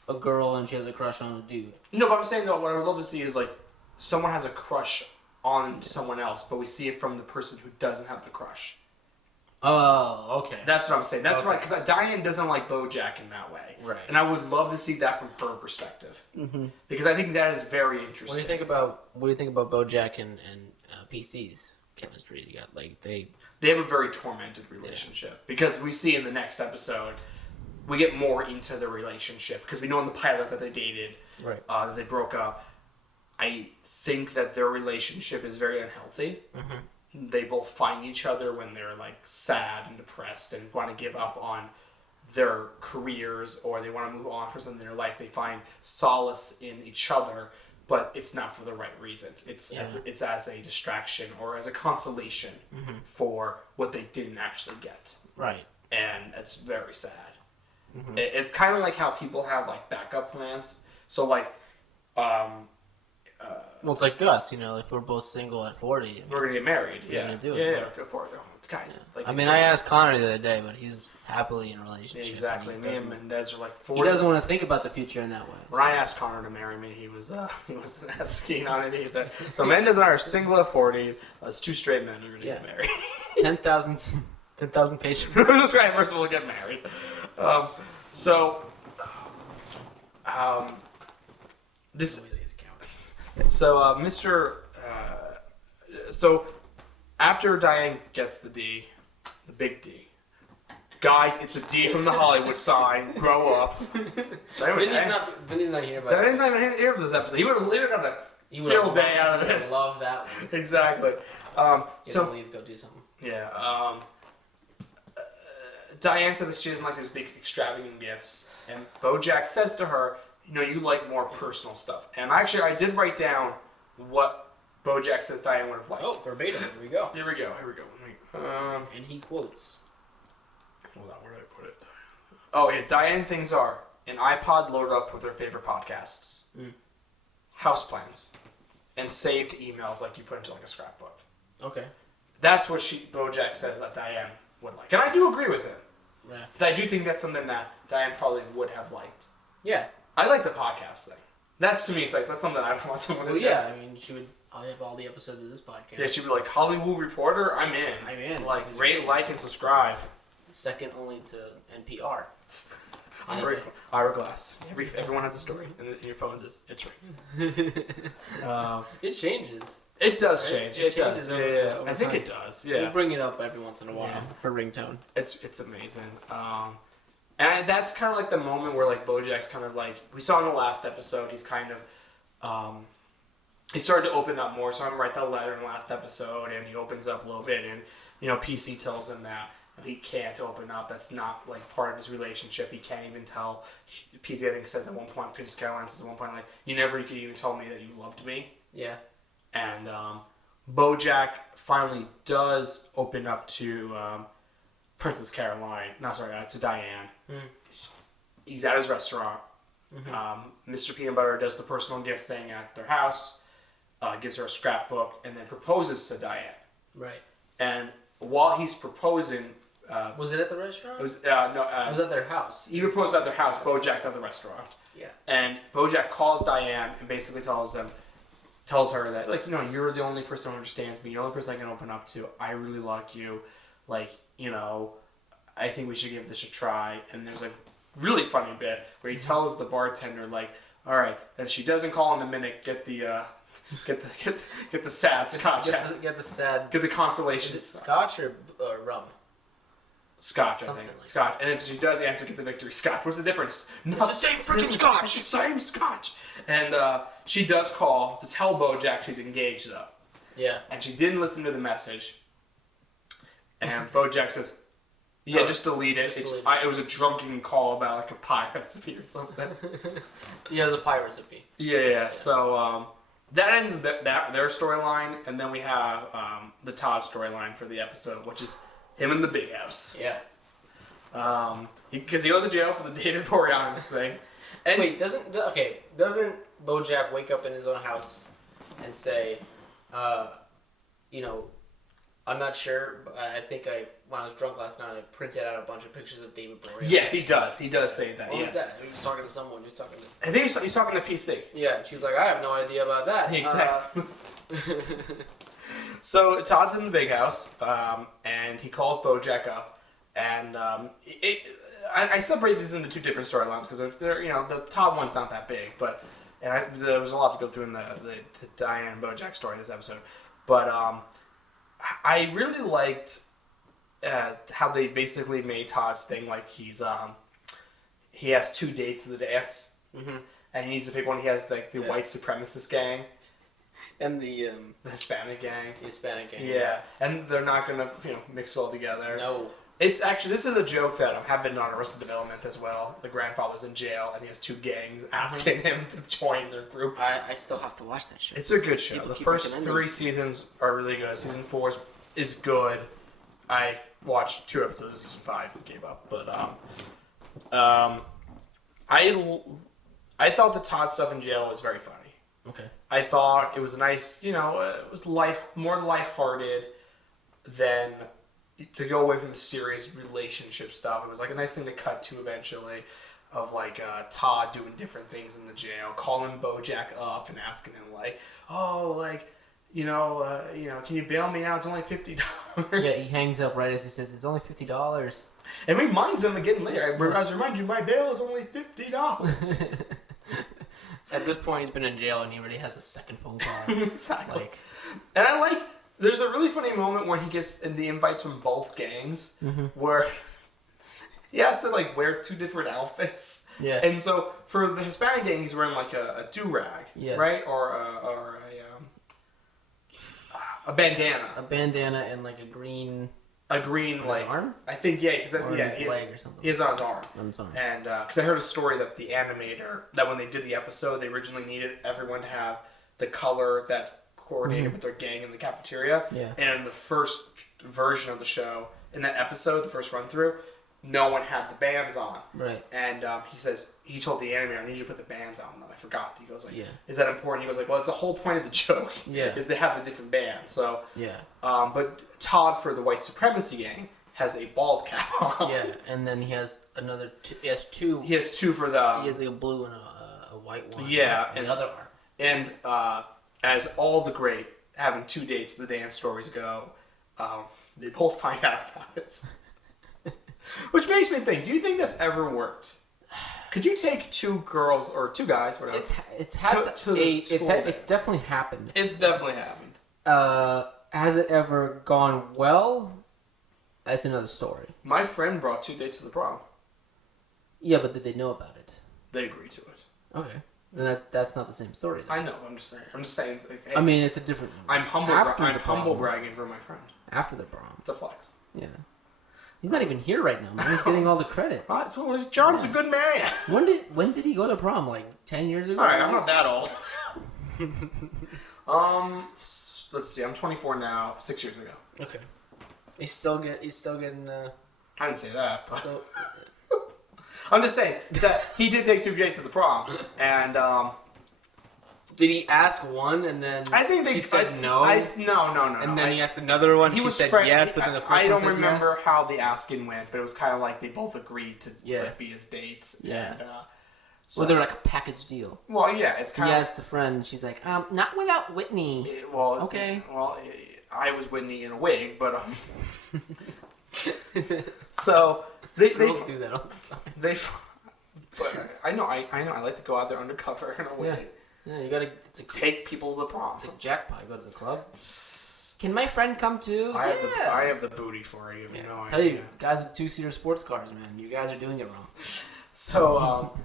a girl and she has a crush on a dude. No, but I'm saying though, what I would love to see is like someone has a crush on someone else, but we see it from the person who doesn't have the crush. Oh, okay. That's what I'm saying. That's right, because Diane doesn't like BoJack in that way. Right. And I would love to see that from her perspective. Mm-hmm. Because I think that is very interesting. What do you think about BoJack and PC's chemistry? You got like they have a very tormented relationship because we see in the next episode we get more into the relationship because we know in the pilot that they dated, right, that they broke up. I think that their relationship is very unhealthy. Mm-hmm. They both find each other when they're like sad and depressed and want to give up on their careers or they want to move on for something in their life. They find solace in each other, but it's not for the right reasons. It's as a distraction or as a consolation for what they didn't actually get. Right. And it's very sad. Mm-hmm. It's kind of like how people have like backup plans. So like, well, it's like us, you know, if we're both single at 40. We're going to get married. We're Yeah. gonna do it. Yeah, go for it. Guys. Yeah. Like, I mean, I asked Connor the other day, but he's happily in a relationship. Exactly. Me and Mendez are like 40. He doesn't want to think about the future in that way. When I asked Connor to marry me, he wasn't that keen on it either. So Mendez and I are single at 40. Us two straight men are going to get married. 10,000 patients. That's right. First of all, we'll get married. So after Diane gets the D, the big D, guys, it's a D from the Hollywood sign. Grow up. Vinny's not here. Vinny's not even here for this episode. He would have gotten a field day out of this. I love that one. Exactly. So leave, go do something. Yeah. Diane says that she doesn't like these big extravagant gifts, and BoJack says to her, you like more personal stuff. And actually, I did write down what BoJack says Diane would have liked. Oh, verbatim. Here we go. Here we go. And he quotes. Hold on, where did I put it? Oh, yeah, Diane things are an iPod loaded up with her favorite podcasts, houseplans, and saved emails like you put into like a scrapbook. Okay. That's what BoJack says that Diane would like. And I do agree with him. Yeah. I do think that's something that Diane probably would have liked. Yeah. I like the podcast thing. That's to me, it's like, that's something I want someone to do. Yeah, I mean, I'll have all the episodes of this podcast. Yeah, she'd be like, Hollywoo reporter, I'm in. I'm in. Like, rate, like, and subscribe. Second only to NPR. Hourglass. Everyone has a story, and your phone says, it's right. It changes. It does right? change. It does. changes Yeah. I think time. it does. Yeah. We'll bring it up every once in a while for ringtone. It's amazing. And that's kind of like the moment where like BoJack's kind of like, we saw in the last episode, he's kind of he started to open up more. So I'm write the letter in the last episode, and he opens up a little bit, and PC tells him that he can't open up. That's not like part of his relationship. He can't even tell. PC I think says at one point, Princess Caroline says at one point, like, you never could even tell me that you loved me. Yeah. And BoJack finally does open up to Princess Caroline. No, sorry, to Diane. He's at his restaurant. Mr. Peanut Butter does the personal gift thing at their house, gives her a scrapbook, and then proposes to Diane. Right. And while he's proposing... was it at the restaurant? It was, it was at their house. He proposed at their house. BoJack's at the restaurant. Yeah. And BoJack calls Diane and basically tells her that, like, you're the only person who understands me. You're the only person I can open up to. I really like you. Like, I think we should give this a try. And there's a really funny bit where he tells the bartender, like, all right, if she doesn't call in a minute, get the sad scotch. Get the consolation. Is it scotch or rum? Scotch, Something I think. like Scotch. And if she does answer, get the victory scotch. What's the difference? It's the same freaking scotch! It's the same scotch! And she does call to tell BoJack she's engaged, though. Yeah. And she didn't listen to the message. And BoJack says, yeah, just delete it. It was a drunken call about like a pie recipe or something. Yeah, it was a pie recipe. Yeah. So that ends their storyline. And then we have the Todd storyline for the episode, which is him in the big house. Yeah. Because he goes to jail for the David Boreanaz thing. And wait, doesn't BoJack wake up in his own house and say, I'm not sure, but I think when I was drunk last night, I printed out a bunch of pictures of David Boreanaz. Yes, he does. He does say that. What yes. was that? He was talking to someone. He was talking to... I think he's talking to PC. Yeah, she's like, I have no idea about that. Exactly. So Todd's in the big house, and he calls BoJack up, and I separate these into two different storylines because they're the Todd one's not that big, but there was a lot to go through in the Diane and BoJack story this episode, but I really liked how they basically made Todd's thing like he has two dates of the dance, and he needs to pick one. He has like the white supremacist gang. And the Hispanic gang. The Hispanic gang. Yeah, and they're not gonna mix well together. No. It's actually, this is a joke that happened on Arrested Development as well. The grandfather's in jail and he has two gangs asking him to join their group. I still have to watch that show. It's a good show. The first 3 seasons are really good. Season 4 is good. I watched 2 episodes of season 5 and gave up. But I thought the Todd stuff in jail was very funny. Okay. I thought it was a nice, it was more lighthearted than to go away from the serious relationship stuff. It was like a nice thing to cut to eventually, of like Todd doing different things in the jail, calling BoJack up and asking him like, oh, like, can you bail me out? It's only $50. Yeah, he hangs up right as he says, it's only $50. And reminds him again later. I remind you, my bail is only $50. At this point, he's been in jail and he already has a second phone call. Exactly. And there's a really funny moment where he gets the invites from both gangs, where he has to wear 2 different outfits. Yeah. And so for the Hispanic gang, he's wearing like a do-rag, right, or a bandana. A bandana and like a green a green On like his arm? I think his leg or something. he has on his arm. I'm sorry. And because I heard a story that the animator that when they did the episode, they originally needed everyone to have the color that coordinated with their gang in the cafeteria. Yeah. And the first version of the show in that episode, the first run through, no one had the bands on. Right. And he told the animator, I need you to put the bands on them. I forgot. He goes like, Yeah. is that important? He goes like, well, it's the whole point of the joke. Yeah. Is they have the different bands. So. Yeah. But Todd for the white supremacy gang has a bald cap on. Yeah, and then he has another. He has two. He has two for the. He has a blue and a white one. Yeah, and the other arm. And as all the great having two dates, the dance stories go, they both find out about it. Which makes me think: do you think that's ever worked? Could you take two girls or two guys, whatever? It's definitely happened. It's definitely happened. Has it ever gone well? That's another story. My friend brought two dates to the prom. Yeah, but did they know about it? They agreed to it. Okay, then that's not the same story. Then. I know. I'm just saying. Okay. I mean, it's a different. I'm humble bragging for my friend. After the prom. It's a flex. Yeah. He's not even here right now, man. He's getting all the credit. John's a good man. When did he go to prom? Like 10 years ago? Alright, I'm not that old. Let's see, I'm 24 now, 6 years ago. Okay. He's still getting I didn't say that, but still... I'm just saying that he did take two dates to the prom, and did he ask one and then I think she said no? No. And then he asked another one, she said yes, but then the first one I don't said remember yes? how the asking went, but it was kind of like they both agreed to like, be his dates. Yeah. And, So they're like a package deal. Well, yeah, it's kind of... He asked the friend, she's like, not without Whitney. Okay. Well, I was Whitney in a wig, but... so... Girls do that all the time. But I know, I like to go out there undercover in a wig. Yeah, you gotta... take people to the prom. It's like jackpot, you go to the club. Can my friend come too? I have the booty for you. Tell you, guys with two-seater sports cars, man, you guys are doing it wrong. So,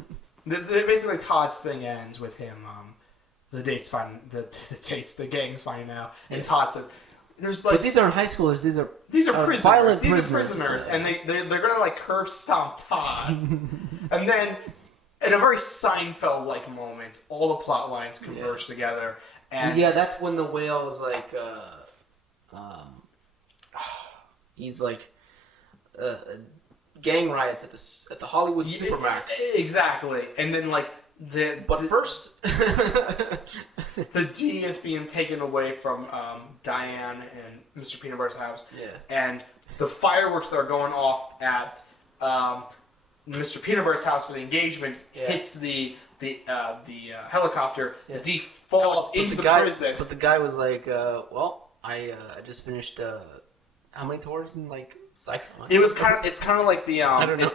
basically Todd's thing ends with him, the gang's finding out, and Todd says, "There's like." But these aren't high schoolers. These are prisoners. Violent these prisoners. are prisoners, and they're gonna like curb stomp Todd, and then in a very Seinfeld-like moment, all the plot lines converge together, and that's when the whale is like, he's like, gang riots at the Hollywood Supermax. Exactly, and then like first, the D is being taken away from Diane and Mr. Peanut Butter's house. Yeah, and the fireworks that are going off at Mr. Peanut Butter's house for the engagements hits the helicopter. Yeah. The D falls into the prison. But the guy was like, I just finished how many tours in like Psycho? It's kind of like the I don't know.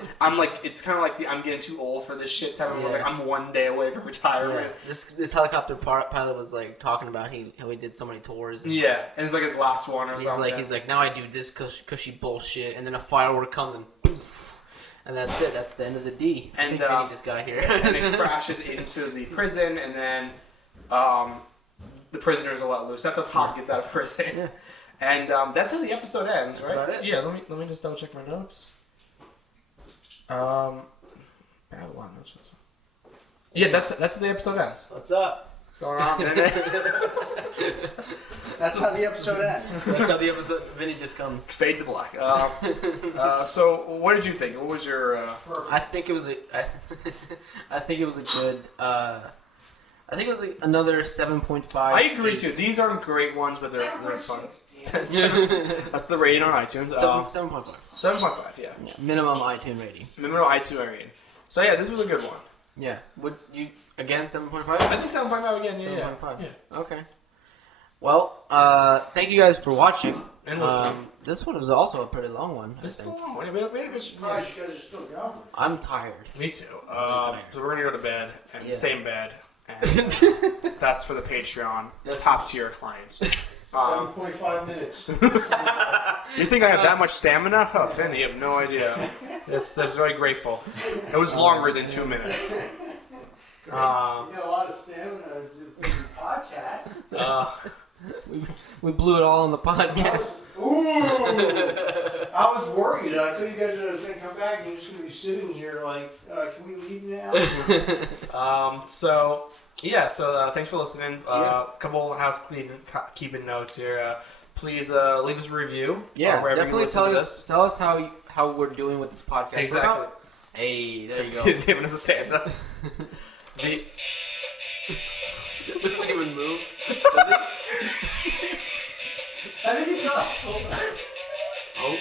it's kind of like the I'm getting too old for this shit type of movie. I'm one day away from retirement. Yeah. This helicopter pilot was like talking about how he did so many tours. And and it's like his last one or something. He's like now I do this cushy bullshit, and then a firework comes and poof, and that's it. That's the end of the D. And I think we need this guy here. And it crashes into the prison, and then the prisoners are let loose. That's how Todd gets out of prison. Yeah. And that's how the episode ends, right? That's about it. Yeah, let me just double check my notes. Babylon notes. Yeah, that's how the episode ends. What's up? What's going on? That's how the episode ends. That's how the episode. Vinny just comes. Fade to black. So, what did you think? What was your? I think it was a. I think it was a good. I think it was like another 7.5. I agree too. These aren't great ones, but they're fun. That's the rating on iTunes. 7.5. 7.5, yeah. Minimum iTunes rating. Minimum iTunes rating. So yeah, this was a good one. Yeah. Would you again 7.5? I think 7.5 again. Yeah. 7.5. Yeah. Okay. Well, thank you guys for watching. And listening. This one was also a pretty long one. This is a I think. long one. I'm surprised you guys are still going. I'm tired. Me too. So we're gonna go to bed and the same bed. And that's for the Patreon. That's top tier clients. 7.5 minutes. You think I have that much stamina? Oh, Finn, you have no idea. That's very grateful. It was longer than 2 minutes. You got a lot of stamina in the podcast. We blew it all on the podcast. Ooh! I was worried. I thought you guys were going to come back and you're just going to be sitting here like, can we leave now? So thanks for listening. Couple housekeeping notes here. Please leave us a review. Yeah, wherever definitely you listen to this. tell us how we're doing with this podcast. Exactly. Hey, there you go. He's giving us a Santa. Doesn't even move. I think it does. Hold on. Oh.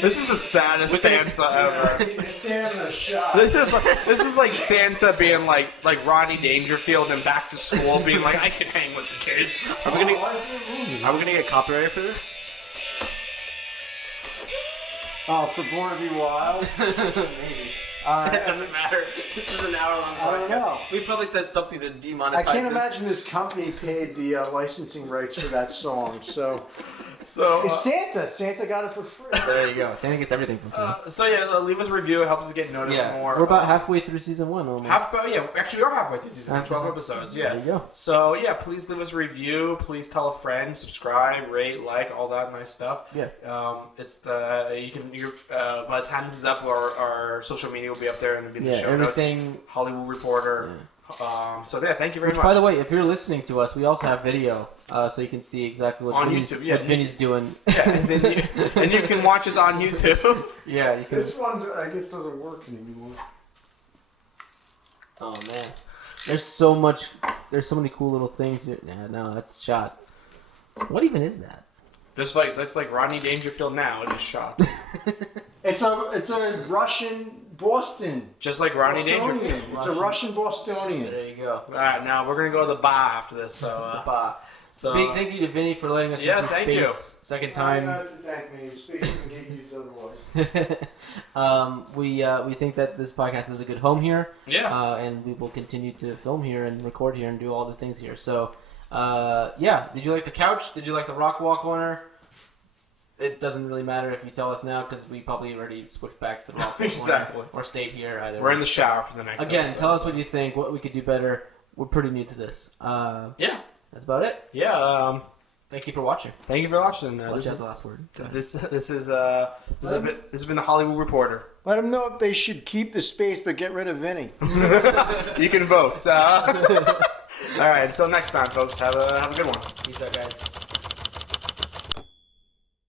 This is the saddest Santa ever. He's stamina shot. This is like Santa being like Rodney Dangerfield and Back to School being like, I can hang with the kids. Are we gonna get copyrighted for this? Oh, for Born to Be Wild? Maybe. It doesn't matter. This is an hour-long podcast. I don't know. We probably said something to demonetize I can't this. imagine this company paid the licensing rights for that song, so... So It's Santa. Santa got it for free. There you go. Santa gets everything for free. Leave us a review. It helps us get noticed more. We're about halfway through season 1 almost. Actually, we are halfway through season 1, 12 episodes. Yeah. There you go. So please leave us a review. Please tell a friend, subscribe, rate, like, all that nice stuff. Yeah. By the time this is up, our social media will be up there and it'll be in the show everything. notes. Hollywoo Reporter. Yeah. Thank you very much. By the way, if you're listening to us, we also have video, so you can see exactly what on Vinny's, YouTube, what Vinny's doing. Yeah, and you can watch us on YouTube. Yeah, you can. This one, I guess, doesn't work anymore. Oh man, there's so many cool little things here. Yeah, no, that's shot. What even is that? That's like Rodney Dangerfield now. It is shot. It's a Russian Boston. Just like Rodney Bostonian. Dangerfield. It's a Russian Bostonian. There you go. All right, now we're gonna go to the bar after this. So, big thank you to Vinny for letting us use the space second time. Thank me. Space doesn't get used otherwise. We think that this podcast is a good home here. Yeah. And we will continue to film here and record here and do all the things here. So, did you like the couch? Did you like the rock wall corner? It doesn't really matter if you tell us now because we probably already switched back to the rock wall Exactly. corner or stayed here either. We're in the shower for the next episode. Tell us what you think, what we could do better. We're pretty new to this. Yeah. That's about it. Yeah. Thank you for watching. Than't you for watching. Watch out the last word. This has been the Hollywoo Reporter. Let them know if they should keep the space but get rid of Vinny. You can vote. All right. Until next time, folks. Have a good one. Peace out, guys.